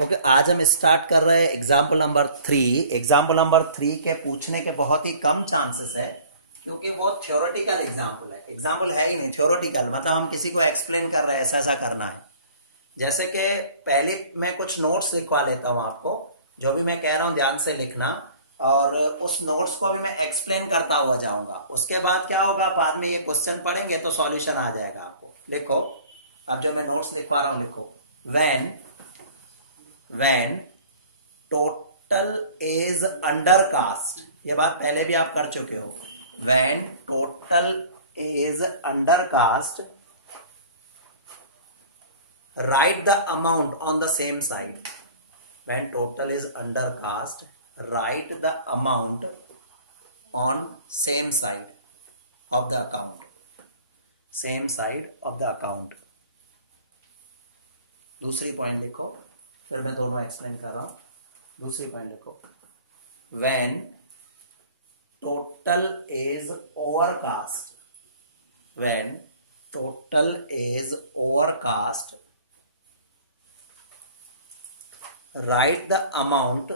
Okay आज हम start कर रहे हैं एग्जाम्पल नंबर 3। एग्जाम्पल नंबर 3 के पूछने के बहुत ही कम चांसेस है क्योंकि वो थ्योरेटिकल एग्जाम्पल है। एग्जाम्पल है ही नहीं, थ्योरेटिकल मतलब हम किसी को एक्सप्लेन कर रहे हैं ऐसा ऐसा करना है। जैसे कि पहले मैं कुछ नोट्स लिखवा लेता हूं आपको, जो भी मैं कह रहा हूं ध्यान से लिखना, और उस नोट्स को भी मैं एक्सप्लेन करता हुआ जाऊंगा। उसके बाद क्या होगा, बाद में ये क्वेश्चन पढ़ेंगे तो सॉल्यूशन आ जाएगा आपको। लिखो, अब जो मैं नोट्स लिखवा रहा हूं लिखो। when total is undercast, ये बात पहले भी आप कर चुके हो। when total is undercast, write the amount on the same side. when total is undercast, write the amount on same side of the account. same side of the account. दूसरी point लिखो, फिर मैं दोनों एक्सप्लेन कर रहा हूं। दूसरी point लिखो, when total is overcast, when total is overcast, write the amount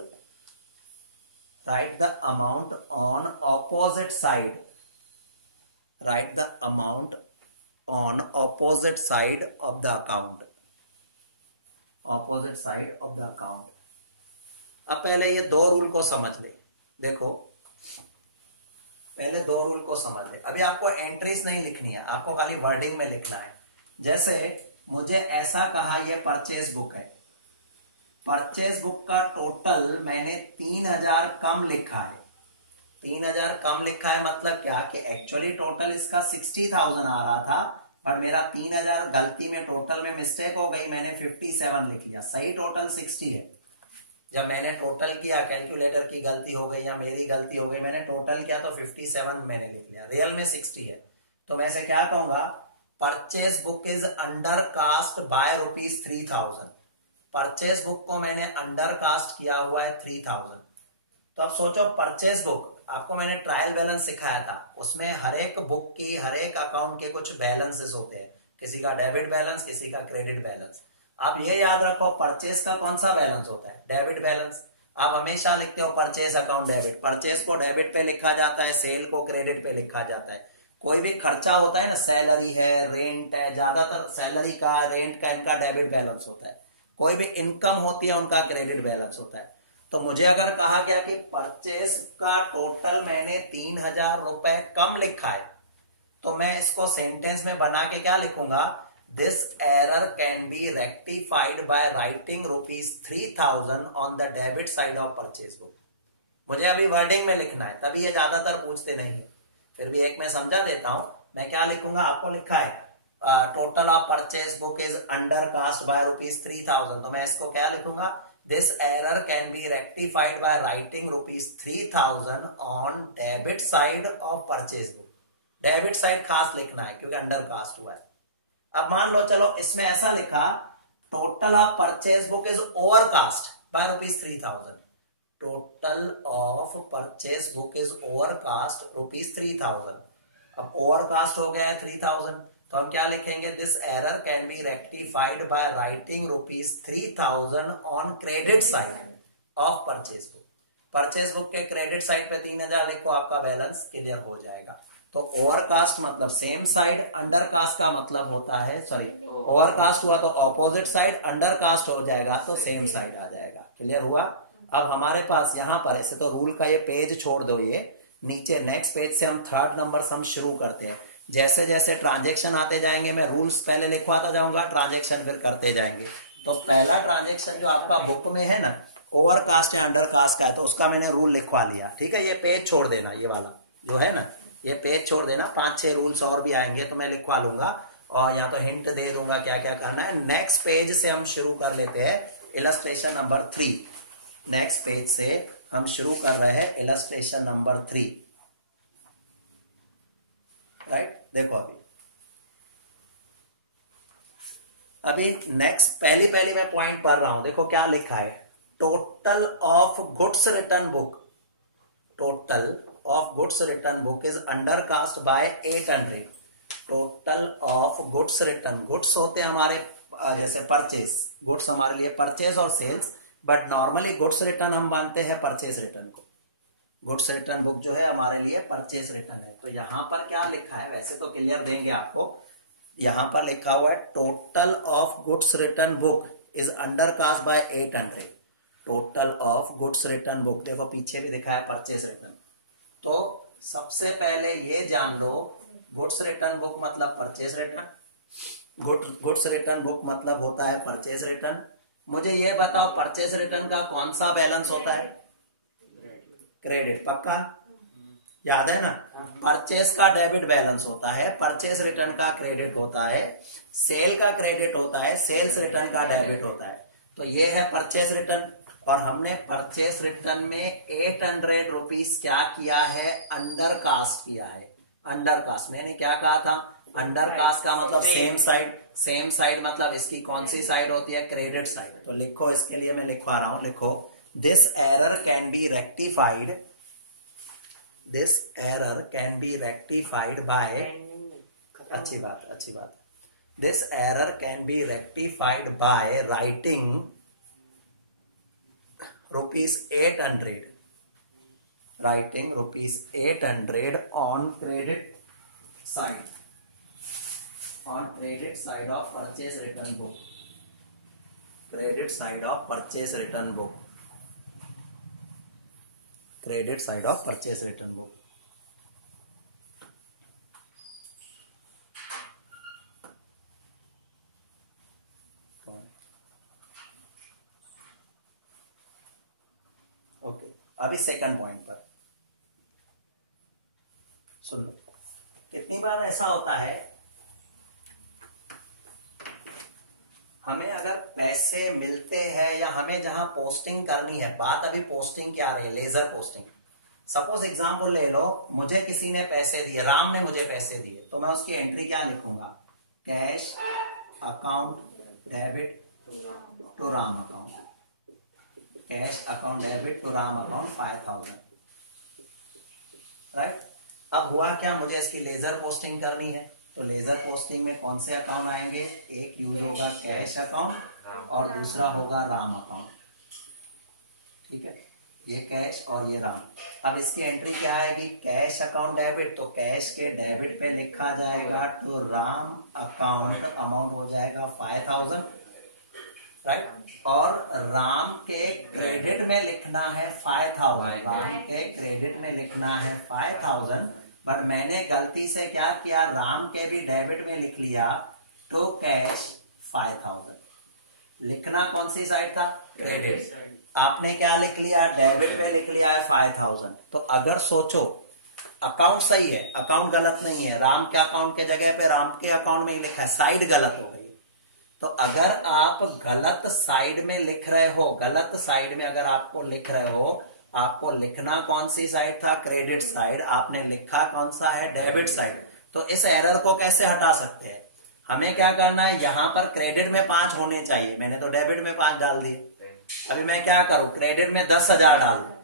on opposite side. write the amount on opposite side of the account. Opposite side of the account. अब पहले ये दो रूल को समझ ले। देखो, पहले दो रूल को समझ ले। अभी आपको एंट्रीज नहीं लिखनी है, आपको खाली वर्डिंग में लिखना है। जैसे मुझे ऐसा कहा, ये परचेज बुक है, परचेज बुक का टोटल मैंने 3000 कम लिखा है। 3000 कम लिखा है मतलब क्या कि एक्चुअली टोटल इसका 60,000 आ रहा था, पर मेरा 3000 गलती में टोटल में मिस्टेक हो गई, मैंने 57 लिख लिया। सही टोटल 60 है। जब मैंने टोटल किया, कैलकुलेटर की गलती हो गई या मेरी गलती हो गई, मैंने टोटल किया तो 57 मैंने लिख लिया, रियल में 60 है। तो मैं इसे क्या कहूंगा, purchase book is under cast by ₹3000। Purchase book को मैंने अंडर कास्ट किया हुआ है 3000। तो अब सोचो, परचेज बुक आपको मैंने ट्रायल बैलेंस सिखाया था, उसमें हर एक बुक की, हर एक अकाउंट के कुछ बैलेंसेस होते हैं, किसी का डेबिट बैलेंस, किसी का क्रेडिट बैलेंस। आप ये याद रखो, परचेज का कौन सा बैलेंस होता है, डेबिट बैलेंस। आप हमेशा लिखते हो परचेज अकाउंट डेबिट। परचेज को डेबिट पे लिखा जाता है, सेल को क्रेडिट पे लिखा जाता है। कोई भी खर्चा होता है ना, सैलरी है, रेंट है, ज्यादातर सैलरी का, रेंट का, इनका डेबिट बैलेंस होता है। कोई भी इनकम होती है, उनका क्रेडिट बैलेंस होता है। तो मुझे अगर कहा गया कि परचेस का टोटल मैंने 3000 रुपए कम लिखा है, तो मैं इसको सेंटेंस में बना के क्या लिखूंगा, this error can be rectified by writing ₹3000 on the debit side of purchase book. मुझे अभी वर्डिंग में लिखना है, तभी ये ज्यादातर पूछते नहीं है। फिर भी एक मैं समझा देता हूं। मैं क्या लिखूंगा, आपको लिखा है total of purchase book is under cast by ₹3000, तो मैं इसको क्या लिखूंगा, this error can be rectified by writing ₹3000 on debit side of purchase book. Debit side खास लिखना है क्योंकि अंडर कास्ट हुआ है। अब मान लो, चलो इसमें ऐसा लिखा, total of purchase book is overcast bye ₹3000। Total of purchase book is overcast ₹3000। अब ओवरकास्ट हो गया है 3000, तो हम क्या लिखेंगे, this error can be rectified by writing ₹3000 on credit side of purchase book. Purchase book के क्रेडिट साइड पे 3000 लिखो, आपका बैलेंस क्लियर हो जाएगा। तो ओवरकास्ट मतलब सेम साइड, अंडरकास्ट का मतलब होता है, सॉरी, ओवरकास्ट हुआ तो ऑपोजिट साइड, अंडरकास्ट हो जाएगा तो सेम साइड आ जाएगा। क्लियर हुआ। अब हमारे पास यहाँ पर ऐसे तो रूल का ये पेज छोड़ दो, ये नीचे नेक्स्ट पेज से हम थर्ड नंबर सम शुरू करते हैं। जैसे जैसे ट्रांजेक्शन आते जाएंगे, मैं रूल्स पहले लिखवाता जाऊंगा, ट्रांजेक्शन फिर करते जाएंगे। तो पहला ट्रांजेक्शन जो आपका बुक में है ना, ओवरकास्ट या अंडरकास्ट का है, तो उसका मैंने रूल लिखवा लिया। ठीक है, ये पेज छोड़ देना, ये वाला जो है ना, ये पेज छोड़ देना। 5-6 रूल्स और भी आएंगे तो मैं लिखवा लूंगा, और या तो हिंट दे दूंगा क्या क्या करना है। नेक्स्ट पेज से हम शुरू कर लेते हैं, इलस्ट्रेशन नंबर 3। नेक्स्ट पेज से हम शुरू कर रहे हैं इलस्ट्रेशन नंबर 3। राइट, देखो अभी नेक्स्ट पहली मैं पॉइंट पढ़ रहा हूं। देखो क्या लिखा है, total of goods return book, total of goods return book is undercast bye 800। Total of goods return, goods होते हैं हमारे जैसे परचेस, गुड्स हमारे लिए परचेस और sales, but normally goods return हम मानते हैं परचेस रिटर्न को। गुड्स रिटर्न बुक जो है हमारे लिए परचेस रिटर्न है। तो यहां पर क्या लिखा है, वैसे तो क्लियर देंगे आपको, यहां पर लिखा हुआ है total of goods return book is under cast by 800। Total of goods return book, देखो पीछे भी दिखा है परचेस रिटर्न। तो सबसे पहले ये जान लो, गुड्स रिटर्न बुक मतलब purchase return, goods return book मतलब होता है परचेस रिटर्न। मुझे ये बताओ परचेस रिटर्न का कौन सा बैलेंस होता है? क्रेडिट, पक्का याद है ना? परचेस का डेबिट बैलेंस होता है, परचेस रिटर्न का क्रेडिट होता है, सेल का क्रेडिट होता है, सेल्स रिटर्न का डेबिट होता है। तो ये है परचेस रिटर्न। और हमने परचेस रिटर्न में 800 रुपीज क्या किया है, अंडर कास्ट किया है। अंडर कास्ट मैंने क्या कहा था? अंडर कास्ट का मतलब सेम साइड, सेम साइड मतलब इसकी कौन सी साइड होती है? Credit side. तो लिखो, इसके लिए मैं लिखवा रहा हूं, लिखो this error can be rectified, this error can be rectified by, अच्छी बात, अच्छी बात, this error can be rectified by writing ₹800, writing ₹800 on credit side, on credit side of purchase return book, credit side of purchase return book, credit side of purchase return book। Okay, अभी second point पर सुन लो। कितनी बार ऐसा होता है, हमें अगर पैसे मिलते हैं या हमें जहां पोस्टिंग करनी है, बात अभी पोस्टिंग की आ रही है, लेजर पोस्टिंग। सपोज एग्जांपल ले लो, मुझे किसी ने पैसे दिए, राम ने मुझे पैसे दिए, तो मैं उसकी एंट्री क्या लिखूंगा? Cash account debit to Ram account, cash account debit to Ram account 5000, right. अब हुआ क्या, मुझे इसकी लेजर पोस्टिंग करनी है, तो लेजर पोस्टिंग में कौन से अकाउंट आएंगे? एक यूज होगा कैश अकाउंट और दूसरा होगा राम अकाउंट, ठीक है, ये कैश और ये राम। अब इसकी एंट्री क्या आएगी? कैश अकाउंट डेबिट, तो कैश के डेबिट पे लिखा जाएगा टू राम अकाउंट, अमाउंट हो जाएगा 5000, राइट। और राम के क्रेडिट में लिखना है 5000, राम के क्रेडिट में लिखना है 5000, बट मैंने गलती से क्या किया, राम के भी डेबिट में लिख लिया टू कैश 5000। लिखना कौन सी साइड था? क्रेडिट। आपने क्या लिख लिया? डेबिट पे लिख लिया है 5000। तो अगर सोचो, अकाउंट सही है, अकाउंट गलत नहीं है, राम के अकाउंट के जगह पे राम के अकाउंट में ही लिखा है, साइड गलत हो गई। तो अगर आप गलत साइड में लिख रहे हो, गलत साइड में अगर आपको लिख रहे हो, आपको लिखना कौन सी साइड था? Credit side. आपने लिखा कौन सा है? Debit side. तो इस एरर को कैसे हटा सकते हैं? हमें क्या करना है, यहां पर क्रेडिट में 5 होने चाहिए, मैंने तो डेबिट में 5 डाल दिए। अभी मैं क्या करूं, क्रेडिट में 10,000 डाल दूं।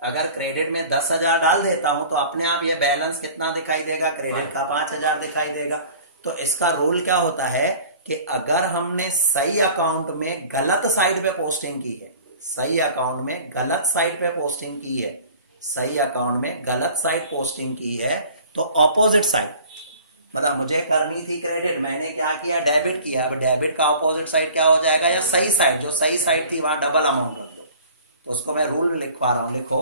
अगर क्रेडिट में 10,000 डाल देता हूं तो अपने आप ये बैलेंस कितना दिखाई देगा? क्रेडिट का 5,000 दिखाई देगा। तो इसका रूल क्या होता है कि अगर हमने सही अकाउंट में गलत साइड पे पोस्टिंग की है, सही अकाउंट में गलत साइड पे पोस्टिंग की है, सही अकाउंट में गलत साइड पोस्टिंग की है, तो ऑपोजिट साइड, मतलब मुझे करनी थी क्रेडिट, मैंने क्या किया? डेबिट किया। अब डेबिट का ऑपोजिट साइड क्या हो जाएगा? या सही साइड, जो सही साइड थी वहां डबल अमाउंट रख दो। तो उसको मैं रूल लिखवा रहा हूं, लिखो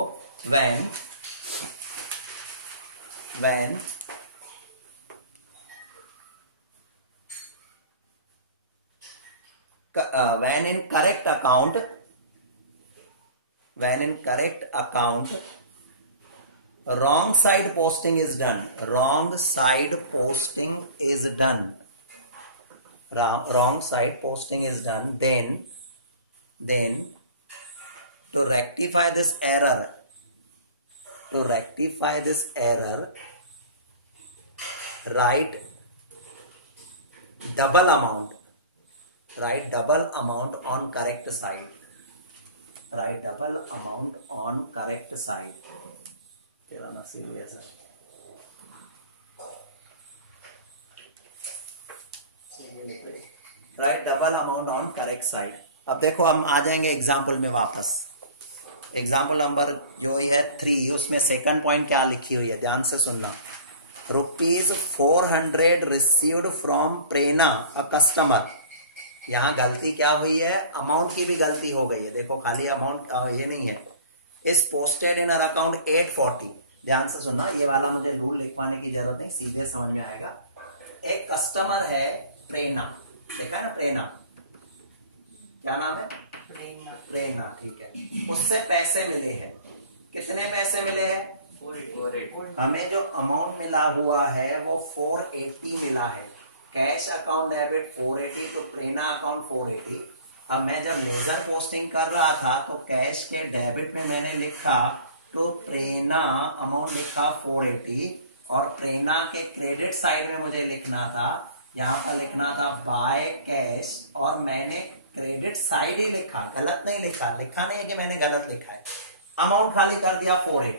when in correct account, when in correct account wrong side posting is done, wrong side posting is done, wrong side posting is done, then to rectify this error, write double amount on correct side, write double amount on correct side। तेरा ना serious है, right, double amount on correct side. अब देखो हम आ जाएंगे example में वापस। Example number जो है 3, उसमें सेकंड पॉइंट क्या लिखी हुई है, ध्यान से सुनना। ₹400 received from Prerna a customer. यहाँ गलती क्या हुई है, अमाउंट की भी गलती हो गई है। देखो खाली अमाउंट ये नहीं है, इस पोस्टेड इन अकाउंट 840। ध्यान से सुनना, ये वाला मुझे रूल लिखवाने की जरूरत नहीं, सीधे समझ में आएगा। एक कस्टमर है प्रेरणा, देखा ना प्रेरणा, क्या नाम है, प्रेरणा, ठीक है। उससे पैसे मिले हैं, कितने पैसे मिले हैं, 480। हमें जो अमाउंट मिला हुआ है वो 480 मिला है। कैश अकाउंट डेबिट 480 तो प्रेरणा अकाउंट 480। अब मैं जब लेजर पोस्टिंग कर रहा था तो कैश के डेबिट में मैंने लिखा तो प्रेरणा अमाउंट लिखा 480, और प्रेरणा के क्रेडिट साइड में मुझे लिखना था, यहाँ पर लिखना था बाय कैश, और मैंने क्रेडिट साइड ही लिखा, गलत नहीं लिखा, लिखा नहीं है कि मैंने गलत लिखा है। अमाउंट खाली कर दिया 840,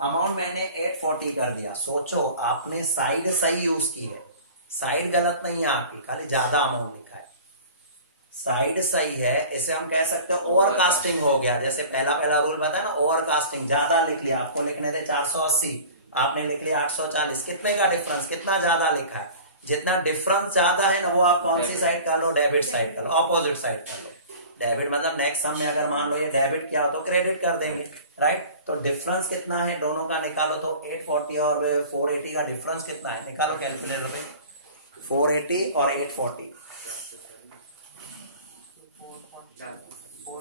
अमाउंट मैंने 840 कर दिया। सोचो आपने साइड सही यूज की है, साइड गलत नहीं है आपकी, खाली ज्यादा अमाउंट लिखा है, साइड सही है। इसे हम कह सकते हैं ओवरकास्टिंग हो गया। जैसे पहला रूल बताया ना, ओवरकास्टिंग, ज्यादा लिख लिया, आपको लिखने थे 480, आपने लिख लिया 840, कितने का डिफरेंस, कितना ज्यादा लिखा है। जितना डिफरेंस ज्यादा है ना, वो आप कौन सी साइड कर लो, डेबिट साइड कर लो, ऑपोजिट साइड कर लो। डेबिट मतलब नेक्स्ट सम में अगर मान लो ये डेबिट किया तो क्रेडिट कर देंगे, राइट। तो डिफरेंस कितना है दोनों का निकालो, तो 840 और 480 का डिफरेंस कितना है, निकालो कैलकुलेटर में। 480 और 840,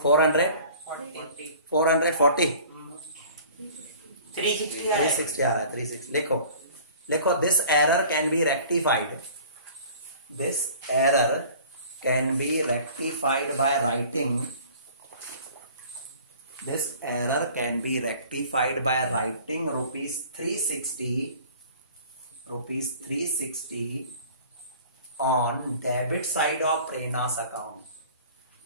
440, 360 आ रहा है, 360 लिखो, लिखो। This error can be rectified, this error can be rectified by writing, this error can be rectified by writing rupees 360 on debit side of Prerna's account.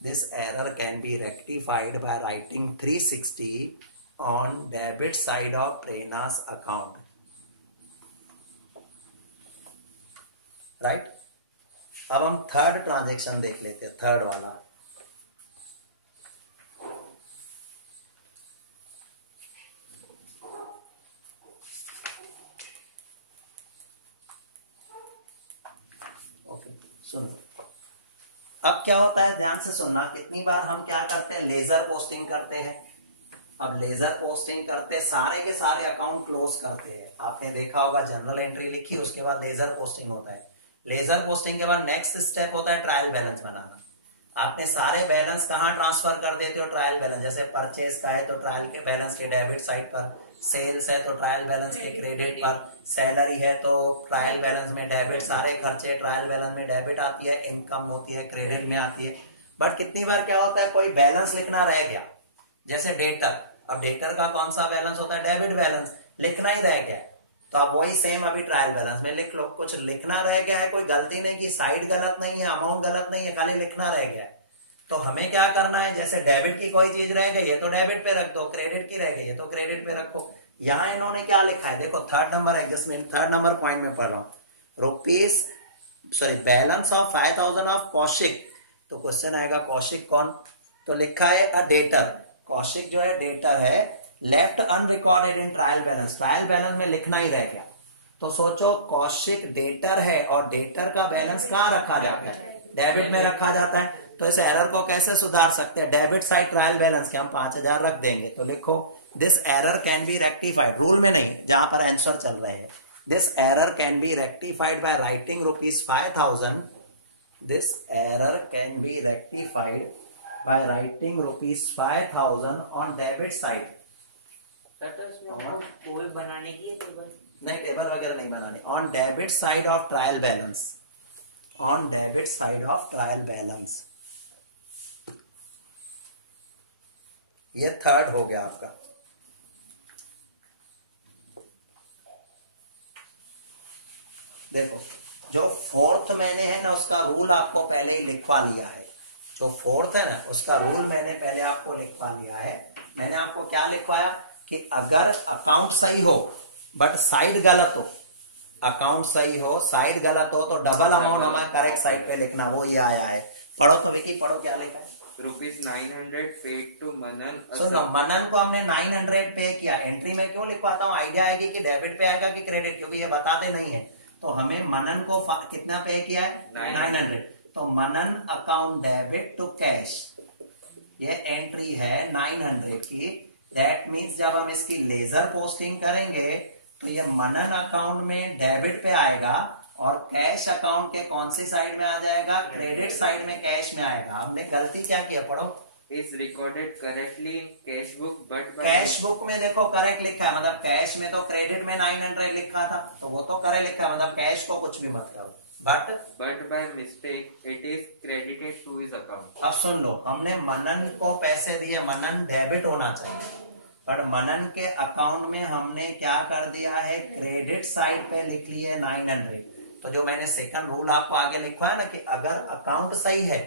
This error can be rectified by writing 360 on debit side of Prerna's account, right? अब हम third transaction देख लेते हैं, third वाला। Okay, सुनो अब क्या होता है, ध्यान से सुनना। कितनी बार हम क्या करते हैं, लेजर पोस्टिंग करते हैं। अब लेजर पोस्टिंग करते सारे के सारे अकाउंट क्लोज करते हैं। आपने देखा होगा जनरल एंट्री लिखी, उसके बाद लेजर पोस्टिंग होता है। लेजर पोस्टिंग के बाद नेक्स्ट स्टेप होता है ट्रायल बैलेंस बनाना। आपने सारे बैलेंस कहाँ ट्रांसफर कर देते हो, ट्रायल बैलेंस। जैसे परचेज का है तो ट्रायल के बैलेंस के डेबिट साइड पर, सेल्स है तो ट्रायल बैलेंस के क्रेडिट पर, सैलरी है तो ट्रायल बैलेंस में डेबिट, सारे खर्चे ट्रायल बैलेंस में डेबिट आती है, इनकम होती है क्रेडिट में आती है। बट कितनी बार क्या होता है, कोई बैलेंस लिखना रह गया, जैसे डेटर। अब डेटर का कौन सा बैलेंस होता है, डेबिट बैलेंस, लिखना ही रह गया, तो आप वही सेम अभी ट्रायल बैलेंस में लिख लो। कुछ लिखना रह गया है, कोई गलती नहीं की, साइड गलत नहीं है, अमाउंट गलत नहीं है, खाली लिखना रह गया है। तो हमें क्या करना है, जैसे डेबिट की कोई चीज रह गई है तो डेबिट पे रख दो, क्रेडिट की रह गई है तो क्रेडिट पे रखो। यहाँ इन्होंने क्या लिखा है, देखो third number adjustment, third number point में पढ़ रहा हूँ, बैलेंस ऑफ 5000 ऑफ कौशिक। तो क्वेश्चन आएगा कौशिक कौन, तो लिखा है अ डेटर। कौशिक जो है डेटर है, left unrecorded in trial balance, trial balance में लिखना ही रह गया। तो सोचो कौशिक डेटर है और डेटर का बैलेंस कहाँ रखा जाता है, डेबिट में रखा जाता है। तो इस एरर को कैसे सुधार सकते हैं, डेबिट साइड ट्रायल बैलेंस के हम 5000 रख देंगे। तो लिखो this error can be rectified, rule में नहीं जहां पर आंसर चल रहे हैं, this error can be rectified by writing ₹5000, this error can be rectified by writing ₹5000 on debit side. कोई बनाने की टेबल नहीं, टेबल वगैरह नहीं बनाने, on debit side of trial balance, on debit side of trial balance. ये third हो गया आपका। देखो जो फोर्थ मैंने है ना, उसका रूल आपको पहले ही लिखवा लिया है। जो फोर्थ है ना, उसका रूल मैंने पहले आपको लिखवा लिया है। मैंने आपको क्या लिखवाया कि अगर अकाउंट सही हो बट साइड गलत हो, अकाउंट सही हो, साइड गलत हो तो डबल अमाउंट हमें करेक्ट साइड पे लिखना, वो ये आया है। पढ़ो तो विकी, पढ़ो क्या लिखा है। ₹900 पेड टू मनन। सुनो, मनन को हमने 900 पे किया। एंट्री में क्यों लिखवाता हूँ, आइडिया आएगी कि डेबिट पे आएगा कि क्रेडिट, क्योंकि ये बताते नहीं है। तो हमें मनन को कितना पे किया है, 900। तो मनन अकाउंट डेबिट टू कैश, ये एंट्री है 900 की। दैट मीन्स जब हम इसकी लेजर पोस्टिंग करेंगे तो ये मनन अकाउंट में डेबिट पे आएगा और कैश अकाउंट के कौन सी साइड में आ जाएगा, क्रेडिट साइड में कैश में आएगा। हमने गलती क्या किया, पढ़ो। Is recorded correctly in cash book but cash book में देखो करेक्ट लिखा है, मतलब कैश में तो क्रेडिट में 900 लिखा था तो वो तो करेक्ट लिखा है, मतलब कैश को कुछ भी मत करो। But by mistake it is credited to his account. अब सुन लो, हमने मनन को पैसे दिए, मनन डेबिट होना चाहिए, पर मनन के अकाउंट में हमने क्या कर दिया है, क्रेडिट साइड पे लिख लिए 900। तो जो मैंने सेकंड रूल आपको आगे लिखा है ना कि अगर अकाउंट सही है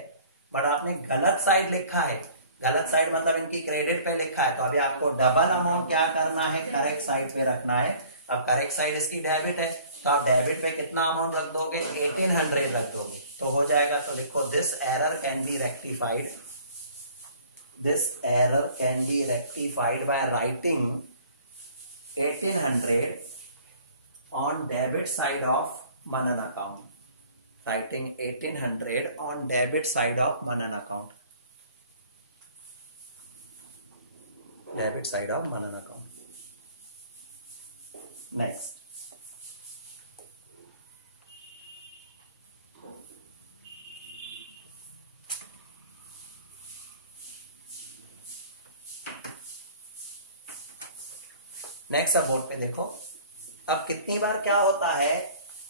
बट आपने गलत साइड लिखा है, गलत साइड मतलब इनकी क्रेडिट पे लिखा है, तो अभी आपको डबल अमाउंट क्या करना है, करेक्ट साइड पे रखना है। अब करेक्ट साइड इसकी डेबिट है तो आप डेबिट पे कितना अमाउंट रख दोगे, 1800 रख दोगे तो हो जाएगा। तो लिखो this error can be rectified, this error can be rectified by writing 1800 on debit side of Manan account, writing 1800 on debit side of Manan account, debit side of Manan account. Next, next अब board पे देखो। अब कितनी बार क्या होता है,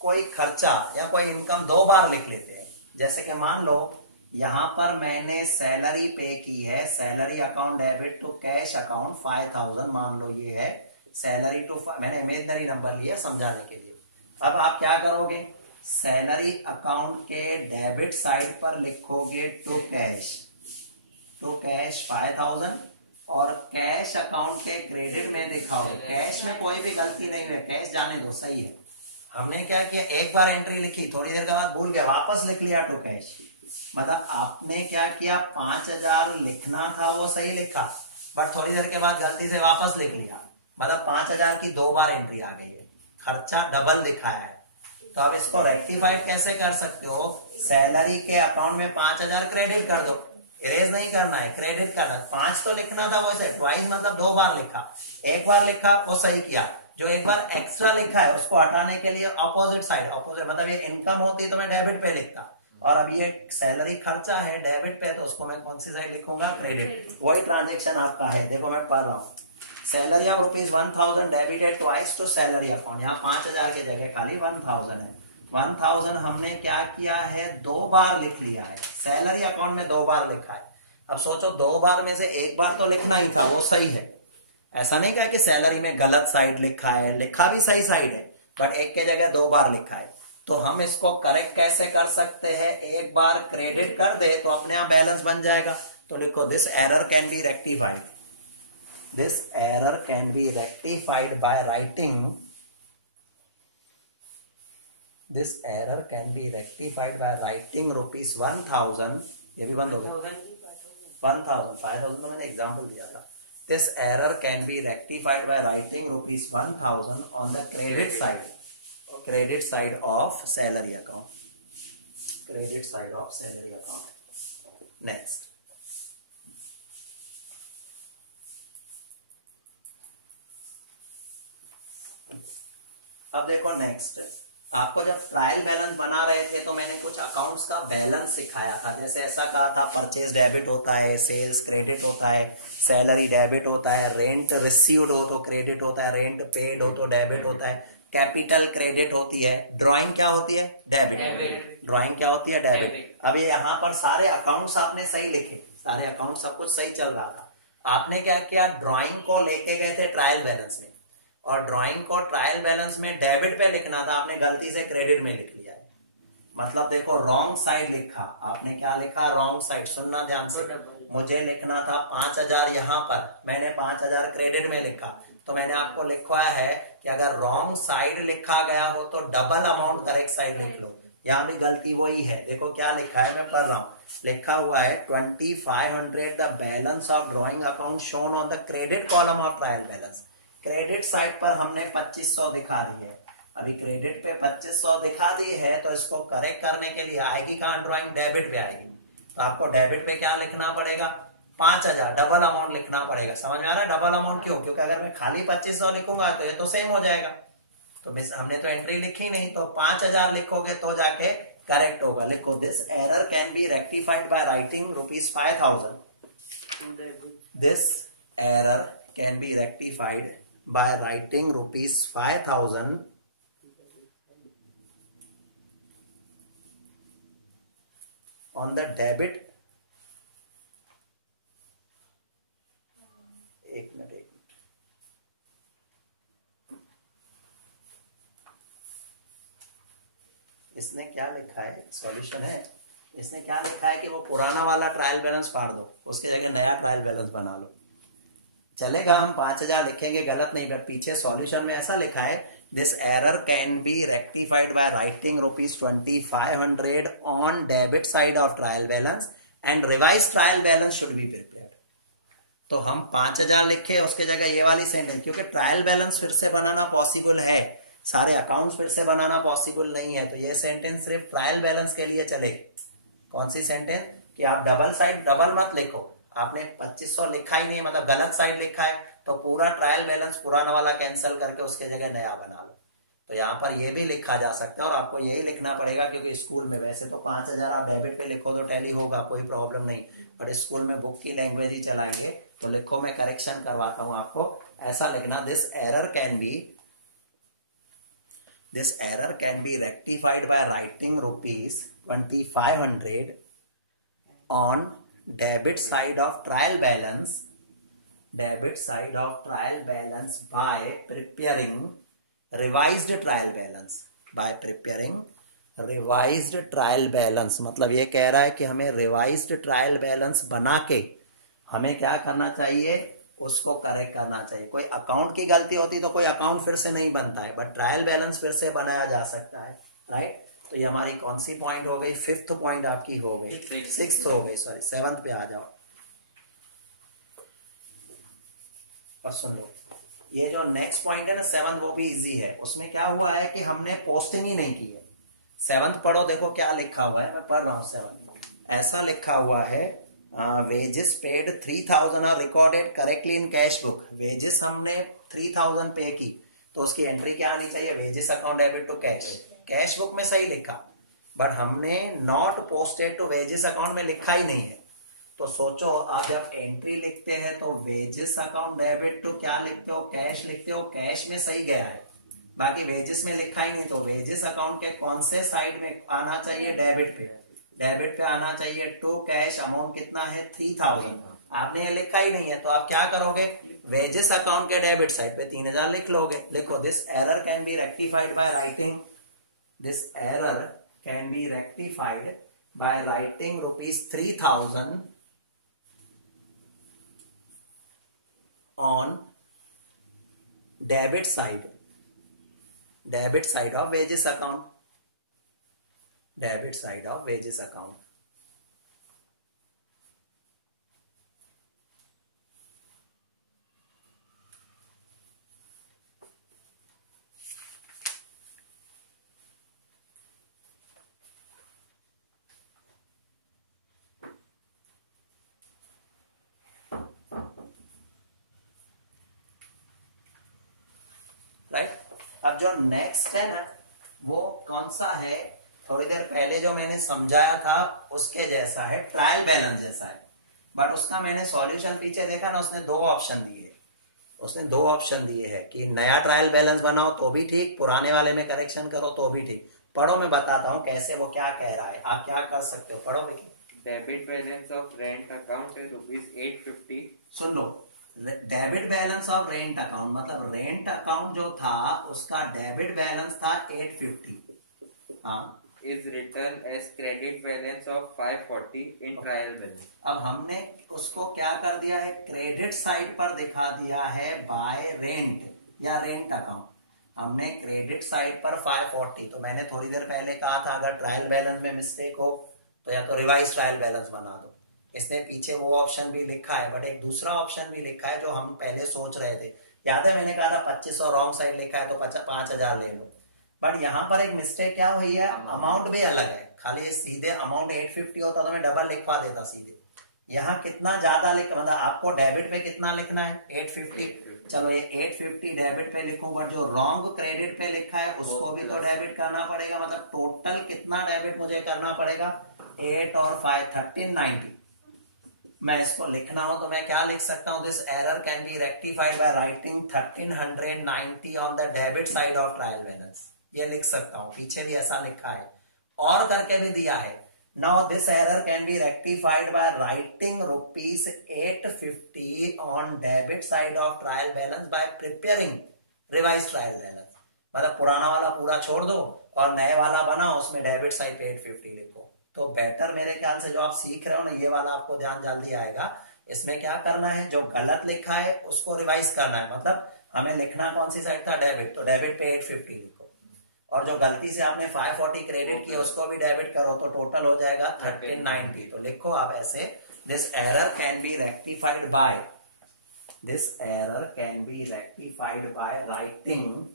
कोई खर्चा या कोई इनकम दो बार लिख लेते हैं। जैसे कि मान लो यहां पर मैंने सैलरी पे की है, salary account debit to cash account 5000, मान लो ये है सैलरी टू, मैंने इमेजिनरी नंबर लिया समझाने के लिए। अब आप क्या करोगे, सैलरी अकाउंट के डेबिट साइड पर लिखोगे टू कैश 5000 और कैश अकाउंट के क्रेडिट में दिखाओगे। कैश में कोई भी गलती नहीं है, कैश जाने दो, सही है। हमने क्या किया, एक बार एंट्री लिखी, थोड़ी देर के बाद भूल गया, वापस लिख लिया टू कैश। मतलब आपने क्या किया, 5000 लिखना था वो सही लिखा, बट थोड़ी देर के बाद गलती से वापस लिख लिया, मतलब 5000 की दो बार एंट्री आ गई है, खर्चा डबल दिखाया है। तो आप इसको रेक्टिफाइड कैसे कर सकते हो, सैलरी के अकाउंट में 5000 क्रेडिट कर दो, इरेज नहीं करना है, क्रेडिट करना। 5 तो लिखना था, वैसे ट्वाइस मतलब दो बार लिखा, एक बार लिखा वो सही किया, जो एक बार एक्स्ट्रा लिखा है उसको हटाने के लिए ऑपोजिट साइड, ऑपोजिट मतलब ये इनकम होती तो मैं डेबिट पे लिखता, और अब ये सैलरी खर्चा है डेबिट पे, तो उसको मैं कौन सी साइड लिखूंगा, क्रेडिट। वही ट्रांजेक्शन आपका है, देखो मैं पढ़ रहा हूँ, salary of ₹1000 debited twice to salary account, यहाँ 5000 की जगह खाली 1000 है। 1000 हमने क्या किया है, दो बार लिख लिया है, सैलरी अकाउंट में दो बार लिखा है। अब सोचो दो बार में से एक बार तो लिखना ही था, वो सही है, ऐसा नहीं कहा कि सैलरी में गलत साइड लिखा है, लिखा भी सही साइड है, बट एक के जगह दो बार लिखा है। तो हम इसको करेक्ट कैसे कर सकते हैं, एक बार क्रेडिट कर दे तो अपने आप बैलेंस बन जाएगा। तो लिखो this error can be rectified, this error can be rectified by writing, this error can be rectified by writing ₹1000, ये भी बंद हो गया, 1000 5000 तो मैंने एग्जाम्पल दिया था। This error can be rectified by writing ₹1000 on the credit side of salary account, credit side of salary account. Next, अब देखो नेक्स्ट, आपको जब ट्रायल बैलेंस बना रहे थे तो मैंने कुछ अकाउंट्स का बैलेंस सिखाया था। जैसे ऐसा कहा था, परचेज डेबिट होता है, सेल्स क्रेडिट होता है, सैलरी डेबिट होता है, रेंट रिसीव्ड हो तो क्रेडिट होता है, रेंट पेड हो तो डेबिट होता है, कैपिटल क्रेडिट होती है, ड्राइंग क्या होती है, डेबिट, ड्राइंग क्या होती है, डेबिट। अब ये यहाँ पर सारे अकाउंट्स आपने सही लिखे, सारे अकाउंट सब कुछ सही चल रहा था। आपने क्या किया, ड्राइंग को लेके गए थे ट्रायल बैलेंस में, और ड्राइंग को ट्रायल बैलेंस में डेबिट पे लिखना था, आपने गलती से क्रेडिट में लिख लिया है। मतलब देखो रॉन्ग साइड लिखा, आपने क्या लिखा, रॉन्ग साइड। सुनना ध्यान से, मुझे लिखना था 5000 यहाँ पर, मैंने 5000 क्रेडिट में लिखा, तो मैंने आपको लिखवाया है कि अगर रॉन्ग साइड लिखा गया हो तो डबल अमाउंट करेक्ट साइड लिख लो। यहाँ भी गलती वही है, देखो क्या लिखा है, मैं पढ़ रहा हूँ। लिखा हुआ है 2500 the balance of drawing account shown on the credit column of trial balance. Credit side पर हमने 2500 दिखा दी है, अभी क्रेडिट पे 2500 दिखा दी है, तो इसको करेक्ट करने के लिए आएगी कहाँ ड्रॉइंग, डेबिट पे आएगी। तो आपको डेबिट पे क्या लिखना पड़ेगा, 5000 डबल अमाउंट लिखना पड़ेगा। समझ में आ रहा है डबल अमाउंट क्यों, क्योंकि अगर मैं खाली 2500 लिखूंगा तो ये तो सेम हो जाएगा, तो हमने तो एंट्री लिखी नहीं, तो 5000 लिखोगे तो जाके करेक्ट होगा। लिखो this error can be rectified by writing ₹5000। This error can be rectified by writing ₹5000 on the debit, एक मिनट, इसने क्या लिखा है, सॉल्यूशन है, इसने क्या लिखा है कि वो पुराना वाला ट्रायल बैलेंस फाड़ दो, उसकी जगह नया ट्रायल बैलेंस बना लो। चलेगा, हम 5000 लिखेंगे, गलत नहीं, पर पीछे सॉल्यूशन में ऐसा लिखा है this error can be rectified by writing ₹2500 on debit side of trial balance and revise trial balance should be prepared. तो हम 5000 लिखे, उसके जगह ये वाली सेंटेंस, क्योंकि ट्रायल बैलेंस फिर से बनाना पॉसिबल है, सारे अकाउंट्स फिर से बनाना पॉसिबल नहीं है, तो ये सेंटेंस सिर्फ ट्रायल बैलेंस के लिए चलेगी। कौन सी सेंटेंस, कि आप डबल साइड डबल मत लिखो, आपने 2500 लिखा ही नहीं, मतलब गलत साइड लिखा है, तो पूरा ट्रायल बैलेंस पुराना वाला कैंसिल करके उसके जगह नया बना लो। तो यहाँ पर ये भी लिखा जा सकता है, और आपको यही लिखना पड़ेगा, क्योंकि स्कूल में वैसे तो 5000 आप डेबिट पे लिखो तो टैली होगा, कोई प्रॉब्लम नहीं, बट स्कूल में बुक की लैंग्वेज ही चलाएंगे, तो लिखो, मैं करेक्शन करवाता हूं आपको। ऐसा लिखना, this error can be rectified by writing ₹2500 on debit side of trial balance by preparing revised trial balance। मतलब ये कह रहा है कि हमें revised trial balance बना के हमें क्या करना चाहिए, उसको करेक्ट करना चाहिए। कोई अकाउंट की गलती होती तो कोई अकाउंट फिर से नहीं बनता है, बट ट्रायल बैलेंस फिर से बनाया जा सकता है, राइट। तो ये हमारी कौन सी पॉइंट हो गई, 5th पॉइंट आपकी हो गई, 6th हो गई, सॉरी 7th पे आ जाओ। और सुन लो, ये जो नेक्स्ट पॉइंट है ना 7th, वो भी इजी है। उसमें क्या हुआ है कि हमने पोस्टिंग ही नहीं की है। 7th पढ़ो, देखो क्या लिखा हुआ है, मैं पढ़ रहा हूँ 7th। ऐसा लिखा हुआ है, wages paid 3000 are recorded correctly in cash book. Wages हमने 3000 पे की, तो उसकी एंट्री क्या आनी चाहिए, wages account debit to cash. Cash book में सही लिखा, बट हमने not posted to wages account में लिखा ही नहीं है। तो सोचो, आप जब एंट्री लिखते हैं तो वेजेस अकाउंट डेबिट टू क्या लिखते हो, कैश लिखते हो, कैश में सही गया है, बाकी वेजेस में लिखा ही नहीं। तो वेजेस अकाउंट के कौन से साइड में आना चाहिए, डेबिट पे, डेबिट पे आना चाहिए टू कैश। अमाउंट कितना है, 3000, आपने ये लिखा ही नहीं है, तो आप क्या करोगे, वेजेस अकाउंट के डेबिट साइड पे 3000 लिख लोगे। लिखो, this error can be rectified by writing ₹3000 on debit side of wages account, अब जो नेक्स्ट है ना, वो कौन सा है, थोड़ी देर पहले जो मैंने समझाया था उसके जैसा है, ट्रायल बैलेंस जैसा है, बट उसका मैंने सॉल्यूशन पीछे देखा ना, उसने दो ऑप्शन दिए हैं कि नया ट्रायल बैलेंस बनाओ तो भी ठीक, पुराने वाले में करेक्शन करो तो भी ठीक। पढ़ो, मैं बताता हूँ कैसे, वो क्या कह रहा है, आप क्या कर सकते हो, पढ़ो। Debit balance of rent account है ₹850। सुन लो, debit balance of rent account मतलब रेंट अकाउंट जो था उसका डेबिट बैलेंस था 850, हाँ, is written as credit balance of 540 in trial balance। अब हमने उसको क्या कर दिया है, क्रेडिट साइड पर दिखा दिया है बाय रेंट या रेंट अकाउंट। हमने क्रेडिट साइड पर 540, तो मैंने थोड़ी देर पहले कहा था अगर ट्रायल बैलेंस में मिस्टेक हो तो या तो रिवाइज ट्रायल बैलेंस बना दो। इसने पीछे वो ऑप्शन भी लिखा है, बट एक दूसरा ऑप्शन भी लिखा है जो हम पहले सोच रहे थे। याद है मैंने कहा था 2500 रॉन्ग साइड लिखा है तो 5000 ले लो, बट यहाँ पर एक मिस्टेक क्या हुई है, अमाउंट भी अलग है। खाली सीधे अमाउंट 850 होता तो मैं डबल लिखवा देता सीधे। यहाँ कितना ज्यादा मतलब आपको डेबिट पे कितना लिखना है 850, चलो ये 850 डेबिट पे लिखो, बट जो रॉन्ग क्रेडिट पे लिखा है उसको भी तो डेबिट करना पड़ेगा। मतलब टोटल कितना डेबिट मुझे करना पड़ेगा, 8 और 5 1390। मैं इसको लिखना हो तो मैं क्या लिख सकता हूँ, this error can be rectified by writing 1390 on the debit side of trial balance. ये लिख सकता हूँ, पीछे भी ऐसा लिखा है और करके भी दिया है। Now this error can be rectified by writing rupees 850 on debit side of trial balance by preparing revised trial balance। मतलब पुराना वाला पूरा छोड़ दो और नए वाला बनाओ, उसमें डेबिट साइड पे 850 लिखो। तो बेटर मेरे ख्याल से जो आप सीख रहे हो ना, ये वाला आपको ध्यान जल्दी आएगा। इसमें क्या करना है, जो गलत लिखा है उसको रिवाइज करना है। मतलब हमें लिखना कौन सी साइड था, डेबिट, तो डेबिट पे 850 लिखो, और जो गलती से आपने 540 क्रेडिट किया उसको भी डेबिट करो, तो टोटल हो जाएगा 1390। तो लिखो आप ऐसे, this error can be rectified by, this error can be rectified by writing,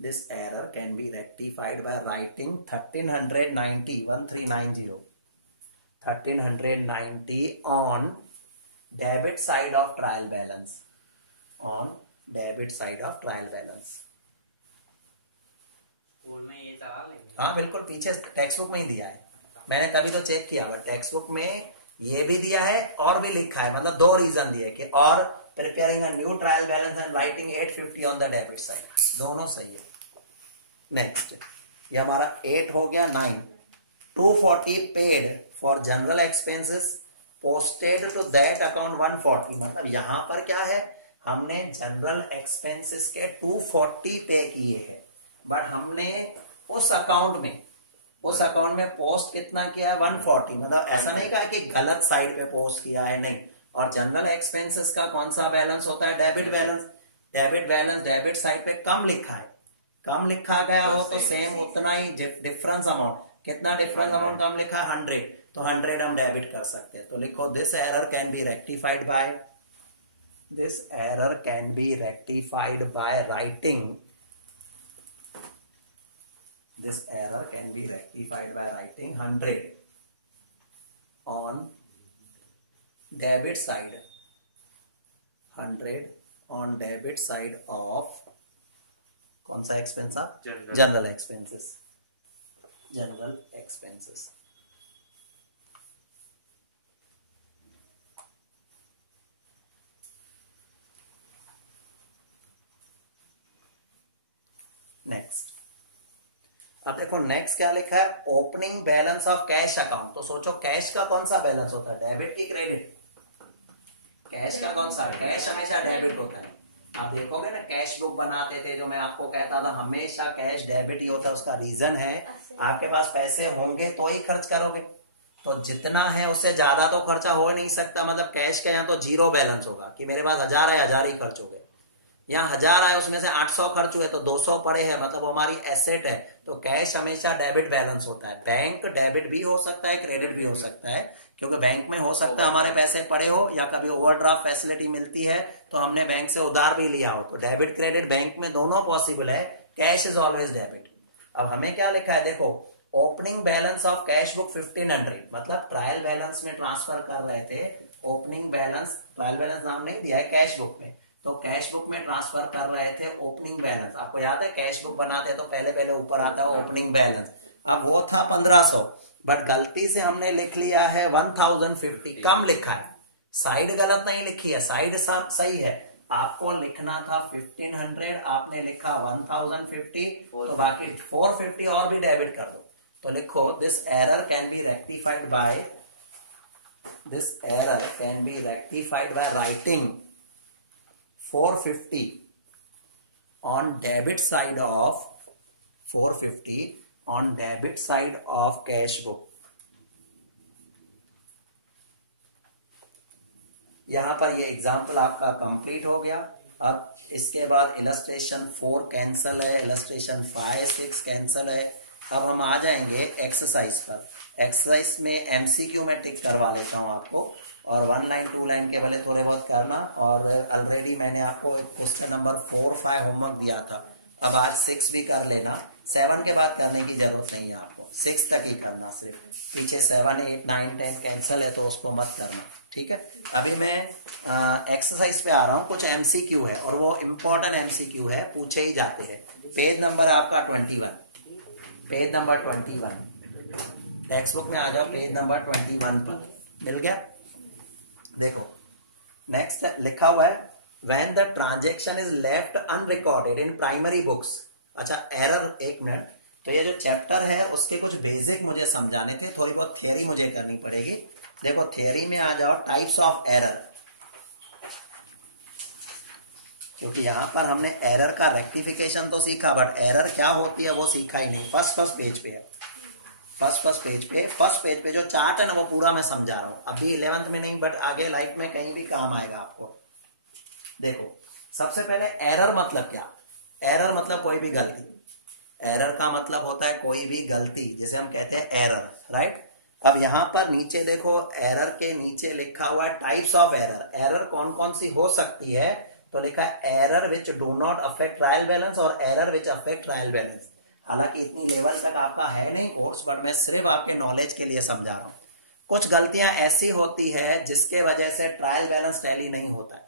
this error can be rectified by writing 1390 1390 on debit side of trial balance, on debit side of trial balance. हाँ बिल्कुल, पीछे text book में ही दिया है, मैंने तभी तो check किया, बट टेक्स्ट बुक में ये भी दिया है और भी लिखा है। मतलब दो रीजन दिए कि और preparing a new trial balance and writing 850 on the debit side, दोनों सही है। नेक्स्ट, ये हमारा 8 हो गया। 9, 240 paid for general expenses posted to that account 140। मतलब यहाँ पर क्या है, हमने जनरल एक्सपेंसेस के 240 पे किए हैं, बट हमने उस अकाउंट में पोस्ट कितना किया है, 140। मतलब ऐसा नहीं कहा कि गलत साइड पे पोस्ट किया है, नहीं। और जनरल एक्सपेंसेस का कौन सा बैलेंस होता है, debit balance. Debit balance debit side पे कम लिखा है, कम लिखा गया हो तो सेम उतना ही डिफरेंस अमाउंट, कितना डिफरेंस अमाउंट कम लिखा है 100, तो 100 हम डेबिट कर सकते हैं। तो लिखो, this error can be rectified by, this error can be rectified by writing, this error can be rectified by writing 100 on debit side, 100 on debit side of कौन सा एक्सपेंस था, general expenses, general expenses. Next, अब देखो next क्या लिखा है, opening balance of cash account. तो सोचो कैश का कौन सा बैलेंस होता है, डेबिट की क्रेडिट? कैश का कौन सा, कैश हमेशा डेबिट होता है। आप देखोगे ना, कैश बुक बनाते थे जो मैं आपको कहता था, हमेशा कैश डेबिट ही होता है। उसका रीजन है, आपके पास पैसे होंगे तो ही खर्च करोगे, तो जितना है उससे ज्यादा तो खर्चा हो नहीं सकता। मतलब कैश का यहाँ तो जीरो बैलेंस होगा कि मेरे पास 1000 है, 1000 ही खर्च हो गए। यहाँ 1000 आए, उसमें से 800 खर्च हुए तो 200 पड़े हैं, मतलब वो हमारी एसेट है। तो कैश हमेशा डेबिट बैलेंस होता है। बैंक डेबिट भी हो सकता है, क्रेडिट भी हो सकता है, क्योंकि बैंक में हो सकता है हमारे पैसे पड़े हो, या कभी ओवरड्राफ्ट फैसिलिटी मिलती है तो हमने बैंक से उधार भी लिया हो, तो डेबिट क्रेडिट बैंक में दोनों पॉसिबल है। Cash is always debit. अब हमें क्या लिखा है, देखो, opening balance of cash book 1500, मतलब ट्रायल बैलेंस में ट्रांसफर कर रहे थे। ओपनिंग बैलेंस, ट्रायल बैलेंस नाम नहीं दिया है कैश बुक में, तो कैश बुक में ट्रांसफर कर रहे थे ओपनिंग बैलेंस। आपको याद है कैश बुक बनाते तो पहले ऊपर आता है ओपनिंग बैलेंस। अब वो था 1500, बट गलती से हमने लिख लिया है 1050, कम लिखा है, साइड गलत नहीं लिखी है, साइड सही है। आपको लिखना था 1500, आपने लिखा 1050, तो बाकी 450 और भी डेबिट कर दो। तो लिखो, this error can be rectified by, this error can be rectified by writing 450 on debit side of 450 on debit side of cash book। यहां पर ये एग्जाम्पल आपका कंप्लीट हो गया। अब इसके बाद इलस्ट्रेशन 4 कैंसल है, इलस्ट्रेशन 5 6 कैंसल है। अब हम आ जाएंगे एक्सरसाइज पर। एक्सरसाइज में एमसीक्यू में टिक करवा लेता हूँ आपको, और 1 लाइन 2 लाइन के वाले थोड़े बहुत करना। और ऑलरेडी मैंने आपको क्वेश्चन नंबर 4 5 होमवर्क दिया था, अब आज 6 भी कर लेना। 7 के बाद करने की जरूरत नहीं है आपको, 6 तक ही करना सिर्फ, पीछे 7 8 9 10 कैंसल है तो उसको मत करना, ठीक है। अभी मैं एक्सरसाइज पे आ रहा हूँ। कुछ एमसीक्यू है और वो इम्पोर्टेंट एमसीक्यू है, पूछे ही जाते हैं। पेज नंबर आपका 21, पेज नंबर 21, टेक्स्ट बुक में आ जाओ, पेज नंबर 21 पर मिल गया। देखो नेक्स्ट लिखा हुआ है when the transaction is left unrecorded in primary books। अच्छा एरर, एक मिनट, तो ये जो चैप्टर है उसके कुछ बेसिक मुझे समझाने थे, थोड़ी बहुत थियरी मुझे करनी पड़ेगी। देखो थियरी में आ जाओ, टाइप्स ऑफ एरर, क्योंकि यहां पर हमने एरर का रेक्टिफिकेशन तो सीखा, बट एरर क्या होती है वो सीखा ही नहीं। फर्स्ट पेज पे है, फर्स्ट पेज पे जो चार्ट है ना वो पूरा मैं समझा रहा हूं, अभी 11th में नहीं बट आगे लाइफ में कहीं भी काम आएगा आपको। देखो सबसे पहले एरर मतलब क्या? एरर मतलब कोई भी गलती। एरर का मतलब होता है कोई भी गलती, जिसे हम कहते हैं एरर, राइट। अब यहां पर नीचे देखो, एरर के नीचे लिखा हुआ है टाइप्स ऑफ एरर। एरर कौन कौन सी हो सकती है? तो लिखा है error which do not affect trial balance और error which affect trial balance. हालांकि इतनी लेवल तक आपका है नहीं कोर्स, बट मैं सिर्फ आपके नॉलेज के लिए समझा रहा हूं। कुछ गलतियां ऐसी होती है जिसके वजह से ट्रायल बैलेंस टैली नहीं होता है।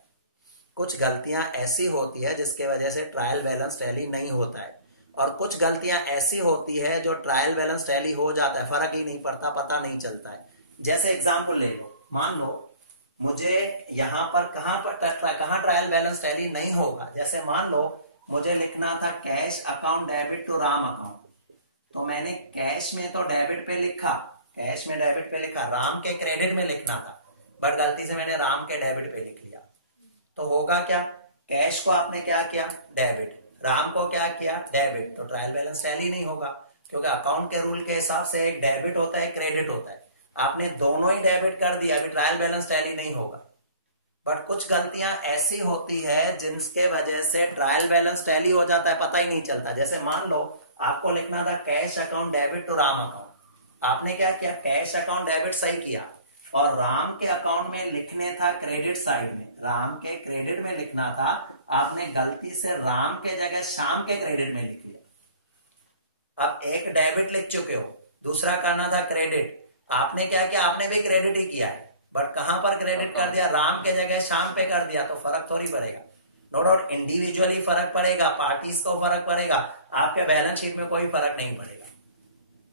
कुछ गलतियां ऐसी होती है जिसके वजह से ट्रायल बैलेंस टैली नहीं होता है, और कुछ गलतियां ऐसी होती है जो ट्रायल बैलेंस टैली हो जाता है, फर्क ही नहीं पड़ता, पता नहीं चलता है। जैसे एग्जांपल ले लो, मान लो मुझे यहां पर कहां ट्रायल बैलेंस टैली नहीं होगा। जैसे मान लो मुझे लिखना था cash account debit to Ram account, तो मैंने कैश में तो डेबिट पे लिखा, कैश में डेबिट पे लिखा, राम के क्रेडिट में लिखना था, बट गलती से मैंने राम के डेबिट पे लिख लिया। तो होगा क्या? कैश को आपने क्या किया? डेबिट। राम को क्या किया? डेबिट। तो ट्रायल बैलेंस टैली नहीं होगा, क्योंकि अकाउंट के रूल के हिसाब से एक डेबिट होता है, एक क्रेडिट होता है। आपने दोनों ही डेबिट कर दिया, अभी ट्रायल बैलेंस टैली नहीं होगा। बट कुछ गलतियां ऐसी होती है जिनके वजह से ट्रायल बैलेंस टैली हो जाता है, पता ही नहीं चलता। जैसे मान लो आपको लिखना था cash account debit to Ram account, आपने क्या किया? कैश अकाउंट डेबिट सही किया, और राम के अकाउंट में लिखने था क्रेडिट साइड में, राम के क्रेडिट में लिखना था, आपने गलती से राम के जगह श्याम के क्रेडिट में लिख लिया। अब एक डेबिट लिख चुके हो, दूसरा करना था क्रेडिट, आपने क्या किया? आपने भी क्रेडिट ही किया है, बट कहां पर क्रेडिट कर दिया? राम के जगह श्याम पे कर दिया, तो फर्क थोड़ी पड़ेगा। नो डाउट इंडिविजुअली फर्क पड़ेगा, पार्टीज को फर्क पड़ेगा, आपके बैलेंस शीट में कोई फर्क नहीं पड़ेगा,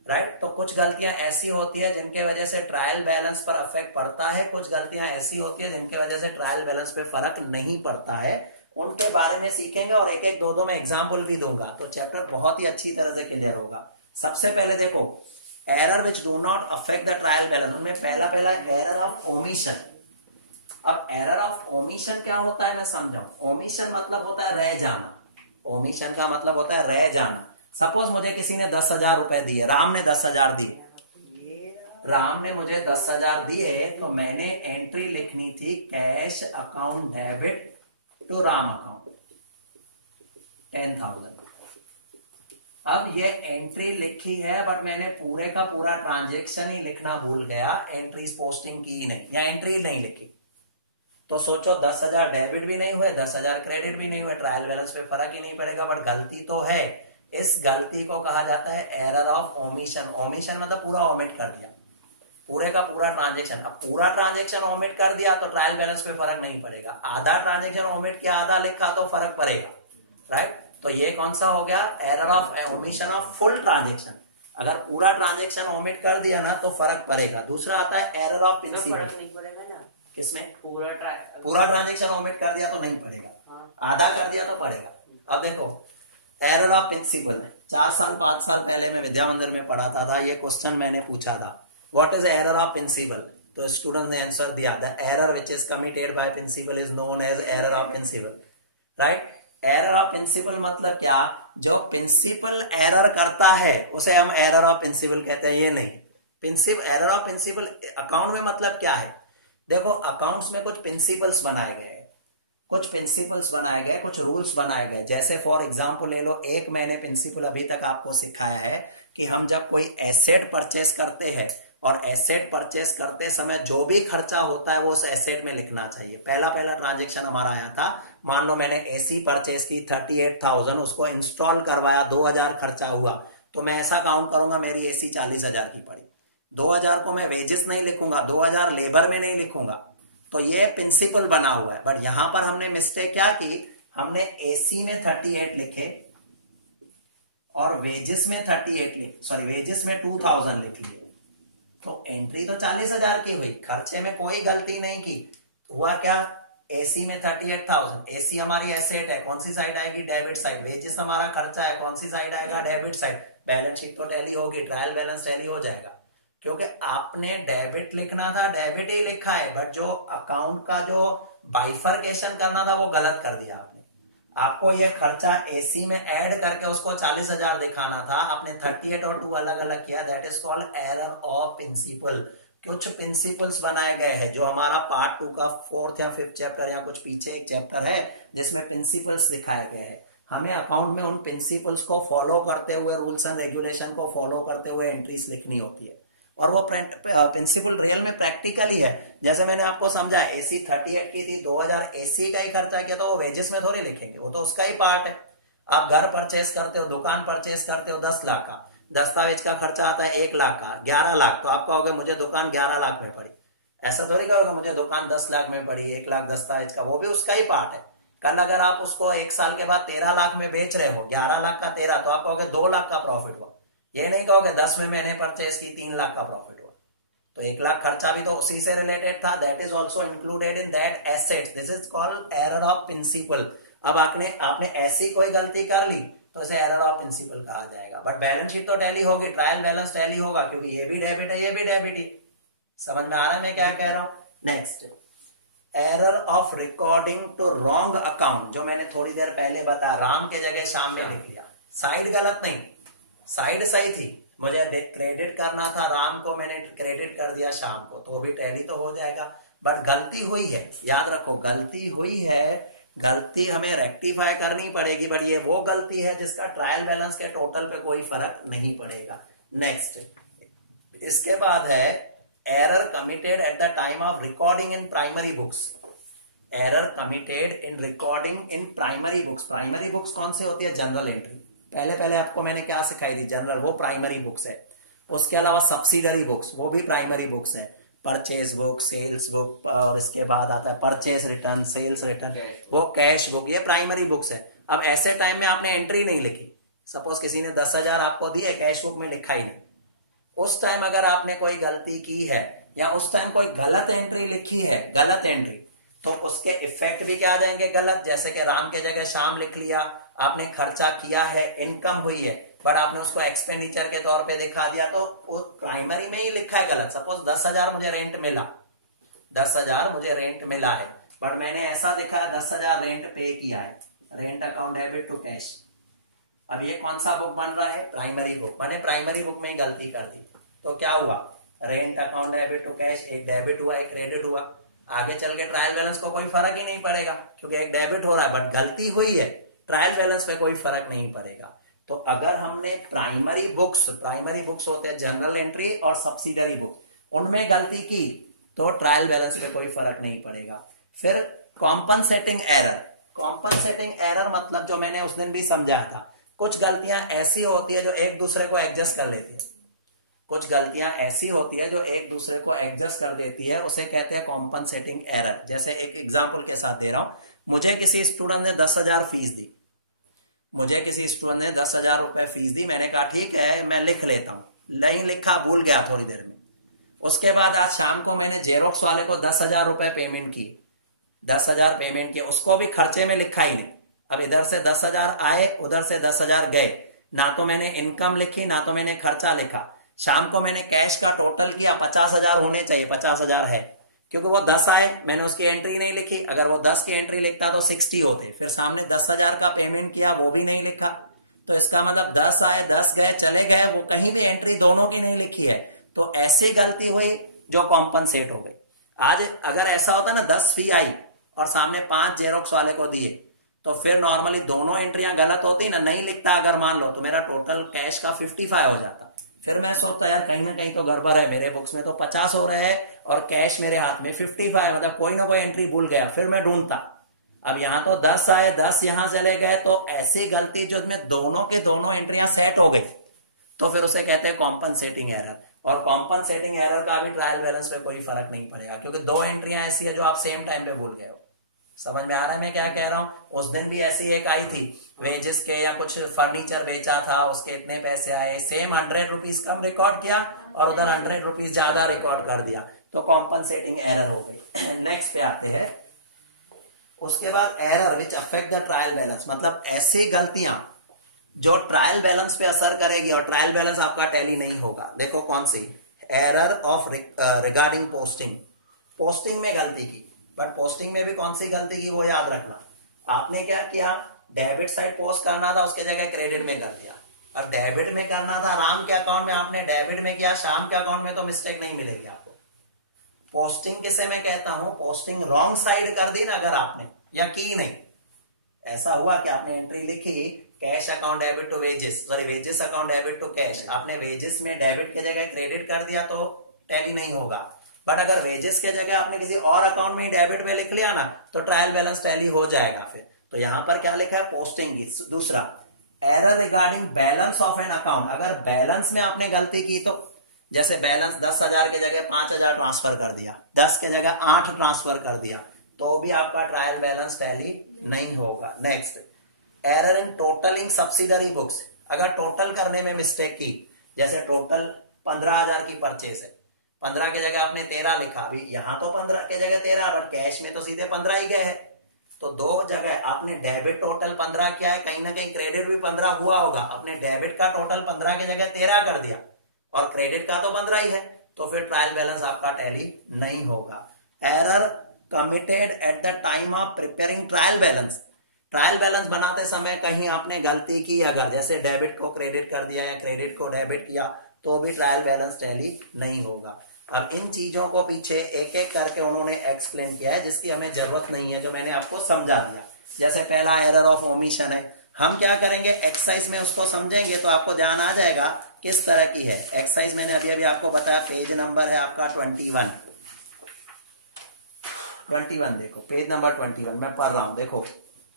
राइट। तो कुछ गलतियां ऐसी होती है जिनके वजह से ट्रायल बैलेंस पर अफेक्ट पड़ता है, कुछ गलतियां ऐसी होती है जिनके वजह से ट्रायल बैलेंस पे फर्क नहीं पड़ता है। उनके बारे में सीखेंगे और एक एक दो मैं एग्जाम्पल भी दूंगा, तो चैप्टर बहुत ही अच्छी तरह से क्लियर होगा। सबसे पहले देखो error which do not affect the trial balance, उनमें पहला एरर ऑफ ओमिशन। अब एरर ऑफ ओमिशन क्या होता है मैं समझाऊं। ओमिशन मतलब होता है रह जाना, ओमिशन का मतलब होता है रह जाना। सपोज मुझे किसी ने 10,000 रुपए दिए, राम ने 10,000 दिए, राम ने मुझे 10,000 दिए, तो मैंने एंट्री लिखनी थी cash account debit to Ram account 10,000। अब ये एंट्री लिखी है, बट मैंने पूरे का पूरा ट्रांजेक्शन ही लिखना भूल गया, एंट्रीज पोस्टिंग की नहीं या एंट्री नहीं लिखी। तो सोचो 10,000 डेबिट भी नहीं हुए, 10,000 क्रेडिट भी नहीं हुए, ट्रायल बैलेंस पे फर्क ही नहीं पड़ेगा, बट गलती तो है। इस गलती को कहा जाता है एरर ऑफ ओमिशन। ओमिशन मतलब पूरा ओमिट कर दिया, पूरे का पूरा ट्रांजेक्शन। अब पूरा ट्रांजेक्शन ओमिट कर दिया तो ट्रायल बैलेंस पे फर्क नहीं पड़ेगा, आधा ट्रांजेक्शन ओमिट किया, आधा लिखा तो फर्क पड़ेगा, राइट। तो ये कौन सा हो गया? Error of omission of full transaction. अगर पूरा ट्रांजेक्शन ओमिट कर दिया ना तो फर्क पड़ेगा। दूसरा आता है एरर ऑफ प्रिंसिपल। फर्क नहीं पड़ेगा ना किसमें? पूरा ट्रांजेक्शन ओमिट कर दिया तो नहीं पड़ेगा, आधा कर दिया तो पड़ेगा। अब देखो एरर ऑफ प्रिंसिपल, 4 साल 5 साल पहले मैं विद्या मंदिर में पढ़ाता था, ये क्वेश्चन मैंने पूछा था, what is error of principle? तो स्टूडेंट ने आंसर दिया, the error which is committed by principle is known as error of principle, right. Error of principle मतलब क्या? जो प्रिंसिपल एरर करता है उसे हम एरर ऑफ प्रिंसिपल कहते हैं, ये नहीं। Principle error of principle account में मतलब क्या है? देखो अकाउंट्स में कुछ प्रिंसिपल्स बनाए गए हैं, कुछ प्रिंसिपल्स बनाए गए, कुछ रूल्स बनाए गए। जैसे फॉर एग्जांपल ले लो, एक मैंने प्रिंसिपल अभी तक आपको सिखाया है कि हम जब कोई एसेट परचेस करते हैं और एसेट परचेस करते समय जो भी खर्चा होता है वो उस एसेट में लिखना चाहिए। पहला ट्रांजेक्शन हमारा आया था, मान लो मैंने एसी परचेस की 38,000, उसको इंस्टॉल करवाया, 2,000 खर्चा हुआ, तो मैं ऐसा काउंट करूंगा मेरी एसी 40,000 की पड़ी। 2,000 को मैं वेजेस नहीं लिखूंगा, 2,000 लेबर में नहीं लिखूंगा। तो ये प्रिंसिपल बना हुआ है। बट यहां पर हमने मिस्टेक क्या की, हमने एसी में 38 लिखे और वेजेस में 2,000 लिख लिए। तो एंट्री तो 40,000 की हुई, खर्चे में कोई गलती नहीं की। हुआ क्या, एसी में 38,000, एसी हमारी एसेट है, कौन सी साइड आएगी, डेबिट साइड। वेजेस हमारा खर्चा है, कौन सी साइड आएगा, डेबिट साइड। बैलेंस शीट तो टैली होगी, ट्रायल बैलेंस टैली हो जाएगा। क्योंकि आपने डेबिट लिखना था, डेबिट ही लिखा है, बट जो अकाउंट का जो बाइफरकेशन करना था वो गलत कर दिया आपने। आपको ये खर्चा एसी में ऐड करके उसको 40,000 दिखाना था, आपने 38 और 2 अलग अलग किया। That is called error of principle. कुछ प्रिंसिपल्स बनाए गए हैं, जो हमारा पार्ट 2 का 4th या 5th चैप्टर या कुछ पीछे एक चैप्टर है जिसमें प्रिंसिपल्स दिखाए गए हैं। हमें अकाउंट में उन प्रिंसिपल्स को फॉलो करते हुए, रूल्स एंड रेगुलेशन को फॉलो करते हुए एंट्रीज लिखनी होती है। और वो प्रिंसिपल रियल में प्रैक्टिकल ही है। जैसे मैंने आपको समझा, एसी 38 की थी, 2,000 एसी का ही खर्चा किया, तो वो वेजेस में थोड़ी लिखेंगे, वो तो उसका ही पार्ट है। आप घर परचेस करते हो, दुकान परचेस करते हो 10 लाख का, दस्तावेज का खर्चा आता है 1 लाख का, 11 लाख, तो आप कहोगे मुझे दुकान 11 लाख में पड़ी। ऐसा थोड़ी कहोगे मुझे दुकान 10 लाख में पड़ी, 1 लाख दस्तावेज का, वो भी उसका ही पार्ट है। कल अगर आप उसको 1 साल के बाद 13 लाख में बेच रहे हो, 11 लाख का 13, तो आप कहोगे 2 लाख का प्रॉफिट हुआ। ये नहीं कहोगे 10 में मैंने परचेस की 3 लाख का प्रॉफिट हुआ। तो 1 लाख खर्चा भी तो उसी से रिलेटेड था। That is also included in that asset. This is called error of principle. अब आपने ऐसी कोई गलती कर ली तो इसे एरर ऑफ प्रिंसिपल कहा जाएगा। बट बैलेंस शीट तो टैली होगी, ट्रायल बैलेंस टैली होगा, क्योंकि ये भी डेबिट है, ये भी डेबिट है। समझ में आ रहा है मैं क्या कह रहा हूं। Next, error of recording to wrong account, जो मैंने थोड़ी देर पहले बताया, राम के जगह शाम में लिख लिया। साइड गलत नहीं, साइड सही थी, मुझे क्रेडिट करना था राम को, मैंने क्रेडिट कर दिया शाम को, तो भी टैली तो हो जाएगा। बट गलती हुई है, याद रखो गलती हुई है, गलती हमें रेक्टिफाई करनी पड़ेगी। बट ये वो गलती है जिसका ट्रायल बैलेंस के टोटल पे कोई फर्क नहीं पड़ेगा। नेक्स्ट, इसके बाद है error committed at the time of recording in primary books. Error committed in recording in primary books. Primary books कौन सी होती है, जनरल एंट्री। पहले आपको मैंने क्या सिखाई थी, जनरल, वो प्राइमरी बुक्स है। उसके अलावा सब्सिडरी बुक्स, वो भी प्राइमरी बुक्स है। परचेज बुक, सेल्स बुक, और इसके बाद आता है परचेज रिटर्न, सेल्स रिटर्न, वो कैश बुक, ये प्राइमरी बुक्स है। अब ऐसे टाइम में आपने एंट्री नहीं लिखी, सपोज किसी ने 10,000 आपको दिए, कैश बुक में लिखा ही नहीं, उस टाइम अगर आपने कोई गलती की है या उस टाइम कोई गलत एंट्री लिखी है, गलत एंट्री, तो उसके इफेक्ट भी क्या आ जाएंगे, गलत। जैसे कि राम के जगह शाम लिख लिया, आपने खर्चा किया है, इनकम हुई है, बट आपने उसको एक्सपेंडिचर के तौर पे दिखा दिया, तो वो प्राइमरी में ही लिखा है गलत। सपोज 10,000 मुझे रेंट मिला, 10,000 मुझे रेंट मिला है, बट मैंने ऐसा दिखा 10,000 रेंट पे किया है, rent account debit to cash. अब ये कौन सा बुक बन रहा है, प्राइमरी बुक। मैंने प्राइमरी बुक में ही गलती कर दी, तो क्या हुआ, rent account debit to cash, एक डेबिट हुआ, एक क्रेडिट हुआ। आगे चल के ट्रायल बैलेंस को कोई फर्क ही नहीं पड़ेगा, क्योंकि एक डेबिट हो रहा है, बट गलती हुई है, ट्रायल बैलेंस पे कोई फर्क नहीं पड़ेगा। तो अगर हमने प्राइमरी बुक्स होते हैं जनरल एंट्री और सब्सिडरी बुक, उनमें गलती की तो ट्रायल बैलेंस पे कोई फर्क नहीं पड़ेगा। फिर कॉम्पनसेटिंग एरर। कॉम्पनसेटिंग एरर मतलब जो मैंने उस दिन भी समझाया था, कुछ गलतियां ऐसी होती है जो एक दूसरे को एडजस्ट कर लेती है, कुछ गलतियां ऐसी होती है जो एक दूसरे को एडजस्ट कर देती है, उसे कहते हैं कॉम्पनसेटिंग एरर। जैसे एक एग्जांपल के साथ दे रहा हूं, मुझे किसी स्टूडेंट ने 10,000 फीस दी, मुझे किसी स्टूडेंट ने 10,000 रुपए फीस दी, मैंने कहा ठीक है मैं लिख लेता हूँ, नहीं लिखा, भूल गया थोड़ी देर में। उसके बाद आज शाम को मैंने जेरोक्स वाले को 10,000 रुपए पेमेंट की, 10,000 पेमेंट किया, उसको भी खर्चे में लिखा ही नहीं। अब इधर से 10,000 आए, उधर से 10,000 गए, ना तो मैंने इनकम लिखी ना तो मैंने खर्चा लिखा। शाम को मैंने कैश का टोटल किया, 50,000 होने चाहिए, 50,000 है, क्योंकि वो 10 आए, मैंने उसकी एंट्री नहीं लिखी। अगर वो 10 की एंट्री लिखता तो 60 होते। फिर सामने 10,000 का पेमेंट किया, वो भी नहीं लिखा, तो इसका मतलब 10 आए 10 गए, चले गए, वो कहीं भी एंट्री दोनों की नहीं लिखी है, तो ऐसी गलती हुई जो कॉम्पनसेट हो गई। आज अगर ऐसा होता ना 10 फी आई और सामने 5 जेरोक्स वाले को दिए, तो फिर नॉर्मली दोनों एंट्रियां गलत होती ना, नहीं लिखता अगर मान लो, तो मेरा टोटल कैश का 55 हो जाता। फिर मैं सोचता यार कहीं ना कहीं तो गड़बड़ है, मेरे बुक्स में तो 50 हो रहे हैं और कैश मेरे हाथ में 55, मतलब कोई ना कोई एंट्री भूल गया। फिर मैं ढूंढता, अब यहाँ तो 10 आए, 10 यहां चले गए, तो ऐसी गलती जो में दोनों के दोनों एंट्रियां सेट हो गई, तो फिर उसे कहते हैं कॉम्पनसेटिंग एरर। और कॉम्पनसेटिंग एरर का भी ट्रायल बैलेंस पे कोई फर्क नहीं पड़ेगा, क्योंकि दो एंट्रियां ऐसी है जो आप सेम टाइम पे भूल गए हो। समझ में आ रहा है मैं क्या कह रहा हूं? उस दिन भी ऐसी एक आई थी, वेजेस के या कुछ फर्नीचर बेचा था, उसके इतने पैसे आए, सेम 100 रुपीज कम रिकॉर्ड किया और उधर 100 रुपीज ज्यादा रिकॉर्ड कर दिया, तो कॉम्पनसेटिंग एरर हो गई। नेक्स्ट पे आते हैं, उसके बाद error which affect the trial balance, मतलब ऐसी गलतियां जो ट्रायल बैलेंस पे असर करेगी और ट्रायल बैलेंस आपका टैली नहीं होगा। देखो कौन सी, error of regarding posting, posting में गलती की, बट पोस्टिंग में भी कौन सी गलती की वो याद रखना। आपने क्या किया, डेबिट साइड पोस्ट करना था, उसके जगह क्रेडिट में कर दिया। अब डेबिट में करना था राम के अकाउंट में, आपने डेबिट में किया श्याम के अकाउंट में, तो मिस्टेक नहीं मिलेगी आपको। पोस्टिंग किसे मैं कहता हूं, पोस्टिंग रॉन्ग साइड कर दी ना अगर आपने, या की नहीं, ऐसा हुआ कि आपने एंट्री लिखी cash account debit to wages, sorry wages account debit to cash, आपने वेजेस में डेबिट के जगह क्रेडिट कर दिया तो टैली नहीं होगा। बट अगर वेजेस के जगह आपने किसी और अकाउंट में डेबिट में लिख लिया ना, तो ट्रायल बैलेंस टैली हो जाएगा फिर। तो यहां पर क्या लिखा है, पोस्टिंग की। दूसरा, error regarding balance of an account, अगर बैलेंस में आपने गलती की, तो जैसे बैलेंस 10,000 के जगह 5,000 ट्रांसफर कर दिया, 10 के जगह 8 ट्रांसफर कर दिया, तो भी आपका ट्रायल बैलेंस टैली नहीं होगा। Next, error in totalling subsidiary books, अगर टोटल करने में मिस्टेक की, जैसे टोटल 15,000 की परचेज है, 15 की जगह आपने 13 लिखा, अभी यहां तो 15 की जगह 13 और कैश में तो सीधे 15 ही गए हैं, तो दो जगह आपने डेबिट टोटल 15 किया है, कहीं ना कहीं क्रेडिट भी 15 हुआ होगा, आपने डेबिट का टोटल 15 की जगह 13 कर दिया और क्रेडिट का तो 15 ही है, तो फिर ट्रायल बैलेंस आपका टैली नहीं होगा। Error committed at the time of preparing trial balance, trial balance बनाते समय कहीं आपने गलती की, अगर जैसे डेबिट को क्रेडिट कर दिया या क्रेडिट को डेबिट किया, तो भी ट्रायल बैलेंस टैली नहीं होगा। अब इन चीजों को पीछे एक एक करके उन्होंने एक्सप्लेन किया है, जिसकी हमें जरूरत नहीं है, जो मैंने आपको समझा दिया। जैसे पहला एरर ऑफ ओमिशन है, हम क्या करेंगे एक्सरसाइज में उसको समझेंगे तो आपको ध्यान आ जाएगा किस तरह की है। एक्सरसाइज मैंने अभी अभी आपको बताया, पेज नंबर है आपका 21, देखो पेज नंबर 21 मैं पढ़ रहा हूं, देखो।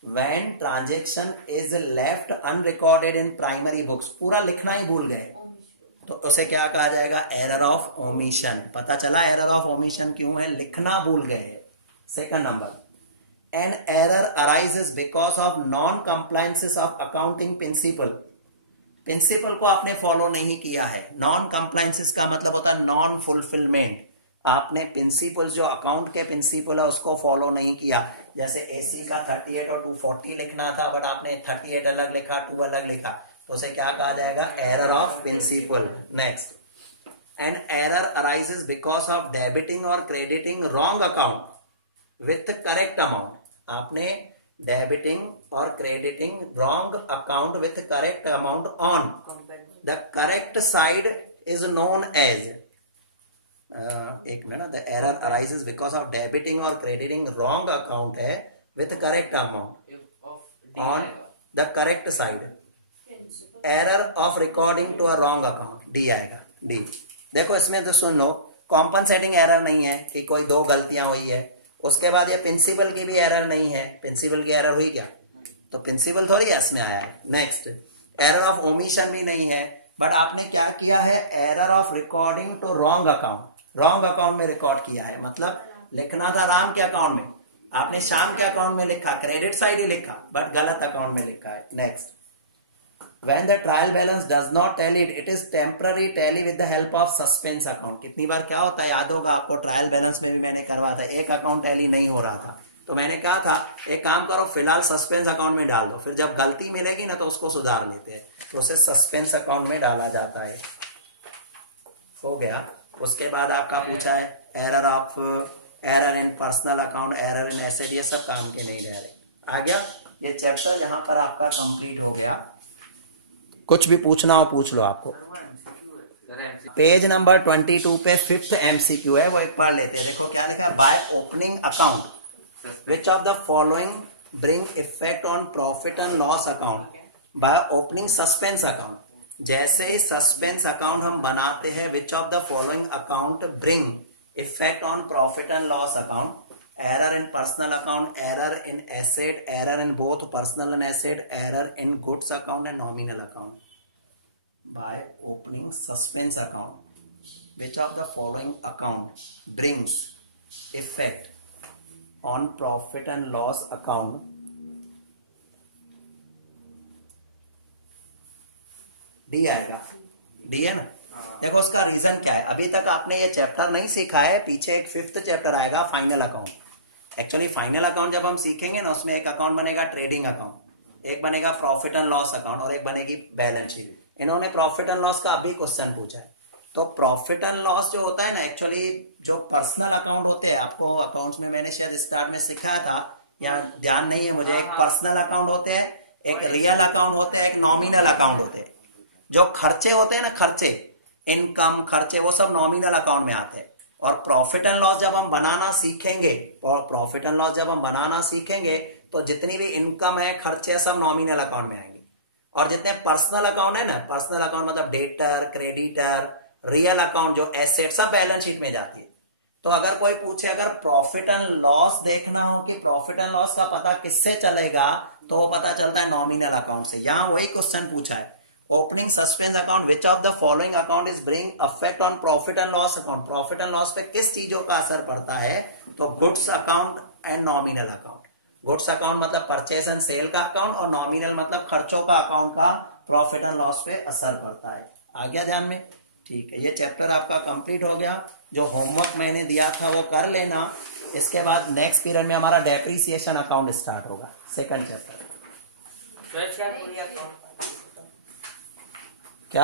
When transaction is left unrecorded in primary books, पूरा लिखना ही भूल गए, तो उसे क्या कहा जाएगा, एरर ऑफ ओमिशन। पता चला एरर ऑफ ओमिशन क्यों है, लिखना भूल गए। Second number, an error arises because of non compliances of accounting principle, principle को आपने फॉलो नहीं किया है। नॉन कंप्लायंसेस का मतलब होता है नॉन फुलफिलमेंट, आपने प्रिंसिपल जो अकाउंट के प्रिंसिपल है उसको फॉलो नहीं किया। जैसे एसी का 38 और 240 लिखना था, बट आपने 38 अलग लिखा, 2 अलग लिखा, तो उसे क्या कहा जाएगा, error of principle. Next, an error arises because of debiting और crediting wrong account with correct amount, आपने डेबिटिंग और crediting wrong account with correct amount on the correct side is known as, एक minute, the error arises because of debiting और crediting wrong account है with correct amount on the correct side, error of recording to a wrong account, D आएगा, D. देखो इसमें तो सुन लो, compensating error नहीं है कि कोई दो गलतियां हुई है, उसके बाद ये प्रिंसिपल की भी एरर नहीं है, प्रिंसिपल की एरर हुई क्या, तो प्रिंसिपल थोड़ी इसमें आया है। नेक्स्ट, एरर ऑफ ओमिशन भी नहीं है, बट आपने क्या किया है, error of recording to wrong account, wrong account में रिकॉर्ड किया है, मतलब लिखना था राम के अकाउंट में, आपने श्याम के अकाउंट में लिखा, क्रेडिट साइड ही लिखा, बट गलत अकाउंट में लिखा है। Next, when the trial balance does not tally, it is temporary tally with the help of suspense account। कितनी बार क्या होता है याद होगा आपको, ट्रायल बैलेंस में भी मैंने करवाया था, एक अकाउंट टैली नहीं हो रहा था, तो मैंने कहा था एक काम करो फिलहाल सस्पेंस अकाउंट में डाल दो, फिर जब गलती मिलेगी ना तो उसको सुधार लेते हैं, तो उसे सस्पेंस अकाउंट में डाला जाता है। हो गया। उसके बाद आपका पूछा है error in personal account, error in asset, ये सब काम के नहीं रह रहे। आ गया ये चैप्टर, यहाँ पर आपका कंप्लीट हो गया। कुछ भी पूछना हो पूछ लो आपको। पेज नंबर 22 पे 5th MCQ है, वो एक बार लेते हैं। देखो क्या लिखा है, by opening account which of the following bring effect on profit and loss account by opening suspense account. जैसे ही सस्पेंस अकाउंट हम बनाते हैं, which of the following account bring effect on profit and loss account? error in personal account, error in asset, error in both personal and asset, error in goods account and nominal account. By opening suspense account, which of the following account brings effect on profit and loss account? D आएगा, D है ना। देखो उसका reason क्या है, अभी तक आपने ये चैप्टर नहीं सीखा है, पीछे एक 5th चैप्टर आएगा final account. Actually final account जब हम सीखेंगे ना, उसमें एक अकाउंट बनेगा ट्रेडिंग अकाउंट, एक बनेगा प्रॉफिट एंड लॉस अकाउंट और एक बनेगी बैलेंस शीट। इन्होंने प्रॉफिट एंड लॉस का अभी क्वेश्चन पूछा है। तो प्रॉफिट एंड लॉस जो होता है ना, एक्चुअली जो पर्सनल अकाउंट होते हैं, आपको अकाउंट्स में मैंने शायद स्टार्ट में सिखाया था या ध्यान नहीं है मुझे, एक पर्सनल अकाउंट होते हैं, एक रियल अकाउंट होते हैं, एक नॉमिनल अकाउंट होते हैं। जो खर्चे होते हैं ना, खर्चे, इनकम, खर्चे, वो सब नॉमिनल अकाउंट में आते हैं। और प्रॉफिट एंड लॉस जब हम बनाना सीखेंगे, और प्रॉफिट एंड लॉस जब हम बनाना सीखेंगे तो जितनी भी इनकम है, खर्चे, सब नॉमिनल अकाउंट में आएंगे। और जितने पर्सनल अकाउंट है ना, पर्सनल अकाउंट मतलब डेटर, क्रेडिटर, रियल अकाउंट जो एसेट, सब बैलेंस शीट में जाती है। तो अगर कोई पूछे, अगर प्रॉफिट एंड लॉस देखना हो कि प्रॉफिट एंड लॉस का पता किससे चलेगा, तो वो पता चलता है नॉमिनल अकाउंट से। यहां वही क्वेश्चन पूछा है, opening suspense account, which of the following account is bring affect on profit and loss account? Profit and loss पे किस चीजों का असर पड़ता है? तो goods account and nominal account. Goods account मतलब परचेज एंड सेल का अकाउंट, और नॉमिनल मतलब खर्चों का अकाउंट का प्रॉफिट एंड लॉस पे असर पड़ता है। आ गया ध्यान में? ठीक है, ये चैप्टर आपका कंप्लीट हो गया। जो होमवर्क मैंने दिया था वो कर लेना। इसके बाद नेक्स्ट पीरियड में हमारा डेप्रीसिएशन अकाउंट स्टार्ट होगा, सेकंड चैप्टर। क्या क्या